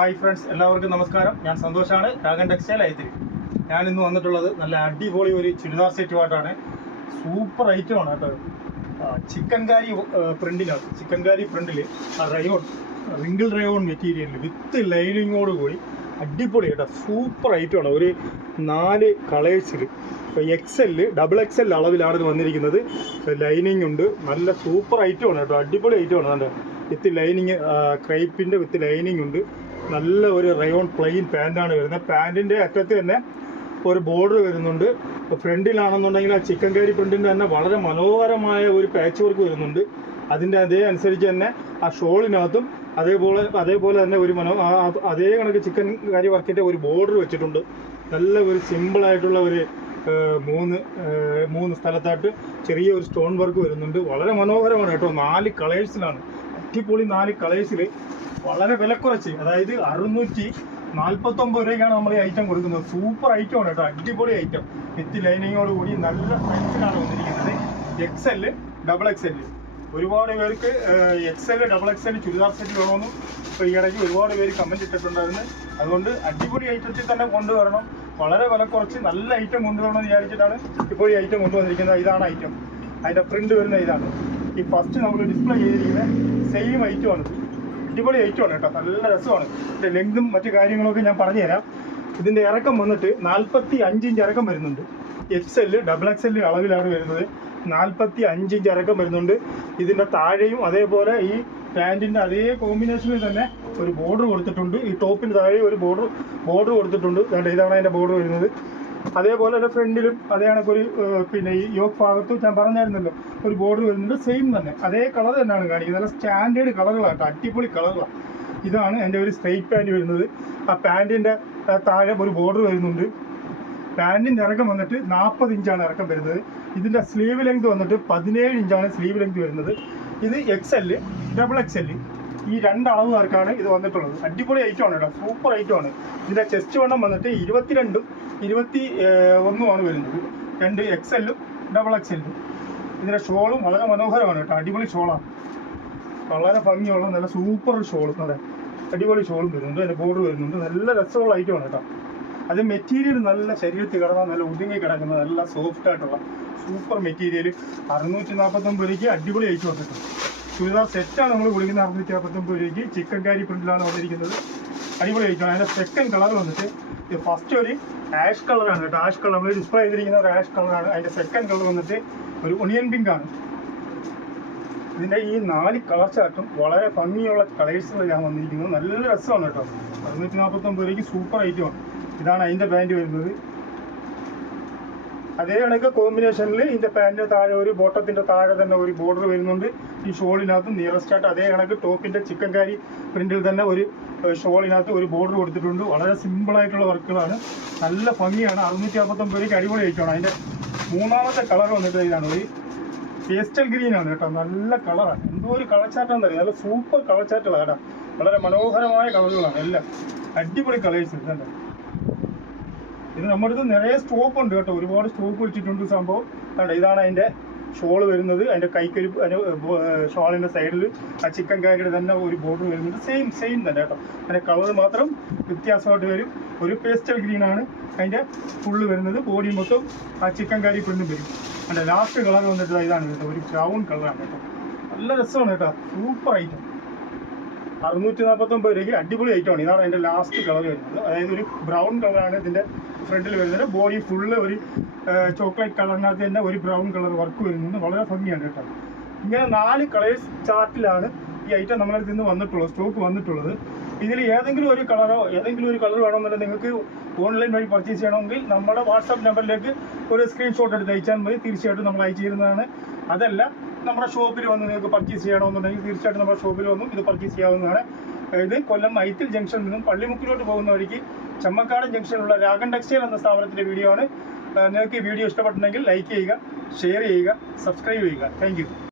Hi friends, എല്ലാവർക്കും നമസ്കാരം. ഞാൻ സന്തോഷാണ്, രാഗൻ ടെക്സ്റ്റൈൽ ഐതിരി. ഞാൻ ഇന്ന് വന്നിട്ടുള്ളത് നല്ല അടിപൊളി ഒരു ചുരിദാർ സെറ്റുമായിട്ടാണ്. സൂപ്പർ ഐറ്റമാണ് കേട്ടോ. ചിക്കൻകാരി പ്രിൻറ്റിലാണ്. ചിക്കൻകാരി പ്രിൻറ്റിൽ റയോൺ, റിങ്കിൾ റയോൺ മെറ്റീരിയലിൽ വിത്ത് ലൈനിങ്ങോട് കൂടി അടിപൊളി കേട്ടോ. സൂപ്പർ ഐറ്റമാണ്. ഒരു 4 കളേഴ്സിൽ XL, XXL അളവിലാണ് ഇത് വന്നിരിക്കുന്നത്. ലൈനിങ് ഉണ്ട്. നല്ല സൂപ്പർ ഐറ്റമാണ് കേട്ടോ. അടിപൊളി ഐറ്റമാണ്. നല്ല വിത്ത് ലൈനിങ്, ക്രൈപ്പിൻ്റെ വിത്ത് ലൈനിങ് ഉണ്ട്. നല്ല ഒരു റയോൺ പ്ലെയിൻ പാൻറ്റാണ് വരുന്നത്. പാൻറ്റിൻ്റെ അറ്റത്ത് തന്നെ ഒരു ബോർഡർ വരുന്നുണ്ട്. ഫ്രണ്ടിലാണെന്നുണ്ടെങ്കിൽ ആ ചിക്കൻ കാരി പ്രിൻറ്റിൻ്റെ തന്നെ വളരെ മനോഹരമായ ഒരു പാച്ച് വർക്ക് വരുന്നുണ്ട്. അതിൻ്റെ അതേ അനുസരിച്ച് തന്നെ ആ ഷോളിനകത്തും അതേപോലെ തന്നെ ഒരു അതേ കണക്ക് ചിക്കൻ കാരി വർക്കിൻ്റെ ഒരു ബോർഡർ വെച്ചിട്ടുണ്ട്. നല്ല ഒരു സിമ്പിളായിട്ടുള്ള ഒരു മൂന്ന് സ്ഥലത്തായിട്ട് ചെറിയ ഒരു സ്റ്റോൺ വർക്ക് വരുന്നുണ്ട്. വളരെ മനോഹരമാണ് കേട്ടോ. 4 കളേഴ്സിലാണ്. അടിപൊളി 4 കളേഴ്സിൽ വളരെ വിലക്കുറച്ച്, അതായത് 649 രൂപയ്ക്കാണ് നമ്മൾ ഈ ഐറ്റം കൊടുക്കുന്നത്. സൂപ്പർ ഐറ്റമാണ് കേട്ടോ. അടിപൊളി ഐറ്റം വിത്ത് ലൈനിങ്ങോട് കൂടി നല്ല സൈസിലാണ് വന്നിരിക്കുന്നത്. XL, XXL. ഒരുപാട് പേർക്ക് XL, XXL ചുരിദാർ സെറ്റ് വേണമെന്നും ഈ ഇടയ്ക്ക് ഒരുപാട് പേര് കമൻറ്റ് ഇട്ടിട്ടുണ്ടായിരുന്നു. അതുകൊണ്ട് അടിപൊളി ഐറ്റത്തിൽ തന്നെ കൊണ്ടുവരണം. വളരെ വില കുറച്ച് നല്ല ഐറ്റം കൊണ്ടുവരണം എന്ന് വിചാരിച്ചിട്ടാണ് ഇപ്പോൾ ഈ ഐറ്റം കൊണ്ടുവന്നിരിക്കുന്നത്. ഇതാണ് ഐറ്റം. അതിൻ്റെ പ്രിൻ്റ് വരുന്ന ഇതാണ്. ഈ ഫസ്റ്റ് നമ്മൾ ഡിസ്പ്ലേ ചെയ്തിരിക്കുന്നത് സെയിം ഐറ്റമാണ്. അടിപൊളി ഐറ്റമാണ് കേട്ടോ. നല്ല രസമാണ്. ഇതിൻ്റെ ലെങ്തും മറ്റു കാര്യങ്ങളൊക്കെ ഞാൻ പറഞ്ഞുതരാം. ഇതിൻ്റെ ഇറക്കം വന്നിട്ട് 45 ഇഞ്ച് ഇറക്കം വരുന്നുണ്ട്. XL, XXL അളവിലാണ് വരുന്നത്. 45 ഇഞ്ച് ഇറക്കം വരുന്നുണ്ട്. ഇതിൻ്റെ താഴെയും അതേപോലെ ഈ പാൻറ്റിൻ്റെ അതേ കോമ്പിനേഷനിൽ തന്നെ ഒരു ബോർഡർ കൊടുത്തിട്ടുണ്ട്. ഈ ടോപ്പിന് താഴെ ഒരു ബോർഡർ കൊടുത്തിട്ടുണ്ട്. ഇതാണ് അതിൻ്റെ ബോർഡർ വരുന്നത്. അതേപോലെ തന്നെ ഫ്രണ്ടിലും അതേ കണക്കൊരു പിന്നെ ഈ യോക്ക് ഭാഗത്തും ഞാൻ പറഞ്ഞായിരുന്നല്ലോ ഒരു ബോർഡർ വരുന്നുണ്ട്. സെയിം തന്നെ അതേ കളർ തന്നെയാണ് കാണിക്കുന്നത്. നല്ല സ്റ്റാൻഡേർഡ് കളറുകളാണ് കേട്ടോ. അടിപൊളി കളറുകളാണ്. ഇതാണ് എൻ്റെ ഒരു സ്ട്രെയിറ്റ് പാൻറ്റ് വരുന്നത്. ആ പാൻറ്റിൻ്റെ താഴെ ഒരു ബോർഡർ വരുന്നുണ്ട്. പാൻറ്റിൻ്റെ ഇറക്കം വന്നിട്ട് 40 ഇഞ്ചാണ് ഇറക്കം വരുന്നത്. ഇതിൻ്റെ സ്ലീവ് ലെങ്ത് വന്നിട്ട് 17 ഇഞ്ചാണ് സ്ലീവ് ലെങ്ത് വരുന്നത്. ഇത് XL, XXL ഈ 2 അളവുകാർക്കാണ് ഇത് വന്നിട്ടുള്ളത്. അടിപൊളി ഐറ്റമാണ് കേട്ടോ. സൂപ്പർ ഐറ്റമാണ്. ഇതിൻ്റെ ചെസ്റ്റ് വണ്ണം വന്നിട്ട് 22ഉം 21ഉമാണ് വരുന്നത്. 2 XL-ഉം XXL-ഉം. ഇതിൻ്റെ ഷോളും വളരെ മനോഹരമാണ് കേട്ടോ. അടിപൊളി ഷോളാണ്. വളരെ ഭംഗിയുള്ള നല്ല സൂപ്പർ ഷോളും, അതെ അടിപൊളി ഷോളും വരുന്നുണ്ട്. അതിൻ്റെ ബോർഡർ വരുന്നുണ്ട്. നല്ല രസമുള്ള ഐറ്റമാണ് കേട്ടോ. അത് മെറ്റീരിയൽ നല്ല ശരീരത്തിൽ കിടന്നാൽ നല്ല ഒതുങ്ങി കിടക്കുന്ന നല്ല സോഫ്റ്റ് ആയിട്ടുള്ള സൂപ്പർ മെറ്റീരിയൽ. 649 രൂപയ്ക്ക് അടിപൊളി ഐറ്റം വന്നിട്ടുണ്ട്. ചുരിദാർ സെറ്റാണ് നമ്മൾ കൊടുക്കുന്നത്. 649 രൂപയ്ക്ക് ചിക്കൻ കാരി പ്രിന്റിലാണ് വന്നിരിക്കുന്നത്. അടിപൊളി ഐറ്റമാണ്. അതിൻ്റെ സെക്കൻഡ് കളർ വന്നിട്ട് ഫസ്റ്റ് ഒരു ആഷ് കളറാണ് കേട്ടോ. ആഷ് കളർ നമ്മൾ ഡിസ്പ്ലേ ചെയ്തിരിക്കുന്ന ഒരു ആഷ് കളറാണ്. അതിൻ്റെ സെക്കൻഡ് കളർ വന്നിട്ട് ഒരു ഒണിയൻ പിങ്ക് ആണ്. ഇതിൻ്റെ ഈ 4 കളർ ചാർട്ടും വളരെ ഭംഗിയുള്ള കളേഴ്സുകളിലാണ് വന്നിരിക്കുന്നത്. നല്ല രസമാണ് കേട്ടോ. 649 രൂപയ്ക്ക് സൂപ്പർ ഐറ്റമാണ്. ഇതാണ് അതിൻ്റെ പാൻറ്റ് വരുന്നത്. അതേ കണക്ക് കോമ്പിനേഷനിൽ ഇതിൻ്റെ പാൻറ്റിൻ്റെ താഴെ ഒരു ബോട്ടത്തിൻ്റെ താഴെ തന്നെ ഒരു ബോർഡർ വരുന്നുണ്ട്. ഈ ഷോളിനകത്ത് നിയറസ്റ്റ് ആയിട്ട് അതേ കണക്ക് ടോപ്പിൻ്റെ ചിക്കൻ കാരി പ്രിൻറ്റിൽ തന്നെ ഒരു ഷോളിനകത്ത് ഒരു ബോർഡർ കൊടുത്തിട്ടുണ്ട്. വളരെ സിമ്പിളായിട്ടുള്ള വർക്കുകളാണ്. നല്ല ഭംഗിയാണ്. 649 രൂപയ്ക്ക് അടിപൊളി ഐറ്റമാണ്. അതിൻ്റെ മൂന്നാമത്തെ കളർ വന്നിട്ട് ഇതാണ്. ഒരു പേസ്റ്റൽ ഗ്രീനാണ് കേട്ടോ. നല്ല കളറാണ്. എന്തോ ഒരു കളർ ചാർട്ടാന്ന് അറിയാം. നല്ല സൂപ്പർ കളർ ചാർട്ടുകളാണ് കേട്ടോ. വളരെ മനോഹരമായ കളറുകളാണ് എല്ലാം. അടിപൊളി കളേഴ്സ് ഇതുണ്ട്. ഇത് നമ്മുടെ അടുത്ത് നിറയെ സ്റ്റോക്ക് ഉണ്ട് കേട്ടോ. ഒരുപാട് സ്റ്റോക്ക് വെച്ചിട്ടുണ്ട് സംഭവം. കണ്ടോ, ഇതാണ് അതിൻ്റെ ഷോൾ വരുന്നത്. അതിൻ്റെ കൈക്കൊരു ഷോളിൻ്റെ സൈഡിൽ ആ ചിക്കൻ കാരിയുടെ തന്നെ ഒരു ബോർഡർ വരുന്നുണ്ട്. സെയിം തന്നെ കേട്ടോ. അതിൻ്റെ കളർ മാത്രം വ്യത്യാസമായിട്ട് വരും. ഒരു പേസ്റ്റൽ ഗ്രീനാണ് അതിൻ്റെ ഫുള്ള് വരുന്നത്. ബോഡി മൊത്തം ആ ചിക്കൻ കാരി പ്രിന്റും വരും. അതിൻ്റെ ലാസ്റ്റ് കളർ വന്നിട്ട് ഇതാണ് കേട്ടോ. ഒരു ബ്രൗൺ കളറാണ് കേട്ടോ. നല്ല രസമാണ് കേട്ടോ. Super item. 649 രൂപയ്ക്ക് അടിപൊളി ഐറ്റമാണ്. ഇതാണ് അതിൻ്റെ ലാസ്റ്റ് കളർ വരുന്നത്. അതായത് ഒരു ബ്രൗൺ കളറാണ് ഇതിൻ്റെ ഫ്രണ്ടിൽ വരുന്നത്. ബോഡി ഫുള്ള് ഒരു ചോക്ലേറ്റ് കളറിനകത്ത് തന്നെ ഒരു ബ്രൗൺ കളർ വർക്ക് വരുന്നുണ്ട്. വളരെ ഭംഗിയാണ് കേട്ടോ. ഇങ്ങനെ 4 കളേഴ്സ് ചാർട്ടിലാണ് ഈ ഐറ്റം നമ്മളടുത്ത് നിന്ന് വന്നിട്ടുള്ളത്, സ്റ്റോക്ക് വന്നിട്ടുള്ളത്. ഇതിൽ ഏതെങ്കിലും ഒരു കളർ വേണമെന്നുണ്ടെങ്കിൽ നിങ്ങൾക്ക് ഓൺലൈൻ വഴി പർച്ചേസ് ചെയ്യണമെങ്കിൽ നമ്മുടെ വാട്സാപ്പ് നമ്പറിലേക്ക് ഒരു സ്ക്രീൻഷോട്ട് എടുത്ത് അയച്ചാൽ മതി. തീർച്ചയായിട്ടും നമ്മൾ അയച്ചു തരുന്നതാണ്. അതല്ല നമ്മുടെ ഷോപ്പിൽ വന്ന് നിങ്ങൾക്ക് പർച്ചേസ് ചെയ്യണമെന്നുണ്ടെങ്കിൽ തീർച്ചയായിട്ടും നമ്മുടെ ഷോപ്പിൽ വന്നും ഇത് പർച്ചേസ് ചെയ്യാവുന്നതാണ്. ഇത് കൊല്ലം ഐത്തിൽ ജംഗ്ഷനിൽ നിന്നും പള്ളിമുക്കിലോട്ട് പോകുന്ന വഴിക്ക് ചമ്മക്കാടൻ ജംഗ്ഷനിലുള്ള രാഗൻ ടെക്സ്റ്റൈൽ എന്ന സ്ഥാപനത്തിൻ്റെ വീഡിയോ ആണ്. നിങ്ങൾക്ക് ഈ വീഡിയോ ഇഷ്ടപ്പെട്ടിട്ടുണ്ടെങ്കിൽ ലൈക്ക് ചെയ്യുക, ഷെയർ ചെയ്യുക, സബ്സ്ക്രൈബ് ചെയ്യുക. Thank you.